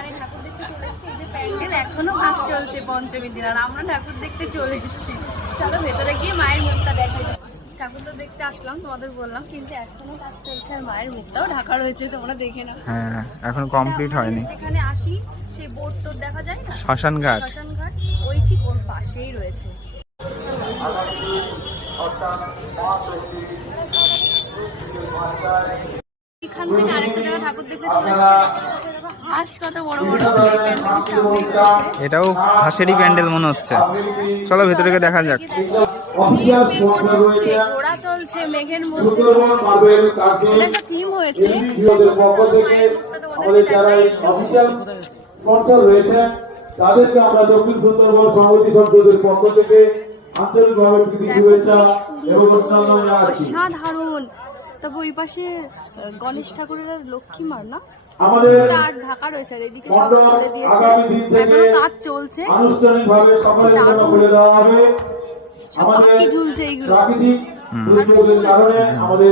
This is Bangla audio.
মানে ঠাকুর দেখতে চলে এসেছি। এই যে প্যান্ডেল এখনও কাজ চলছে পঞ্চমীর দিন আর আমরা ঠাকুর দেখতে চলে এসেছি। চলো ভেতরে গিয়ে মায়ের মুখটা দেখাই। ঠাকুর তো দেখতে আসলাম তোমাদের বললাম কিন্তু এখনও কাজ চলছে আর মায়ের মুখটাও ঢাকা রয়েছে তোমরা দেখে নাও। হ্যাঁ এখন কমপ্লিট হয়নি। যেখানে আসি সেই বোর্ড তো দেখা যায় না? ওই ঠিক ওর পাশেই রয়েছে। এখান থেকে আরেকটা জায়গা ঠাকুর দেখতে চলে এটাও হাঁসেরই প্যান্ডেল মনে হচ্ছে। চলো ভেতরে দেখা যাক। ঘোড়া চলছে মেঘের মধ্যে। একটা থিম হয়েছে। তাদেরকে আমরা দক্ষিণ সুন্দরবন সংসদের পক্ষ থেকে আন্তরিকভাবে শুভেচ্ছা এবং অসাধারণ। তারপর ওই পাশে গণেশ ঠাকুরের আর লক্ষ্মী মার না? আমাদের ঢাকা রয়েছে আর এদিকে সব খুলে দিয়েছে। এখনও কাজ চলছে। সব পাখি ঝুলছে এইগুলো প্রাকৃতিক দুর্যোগের আমাদের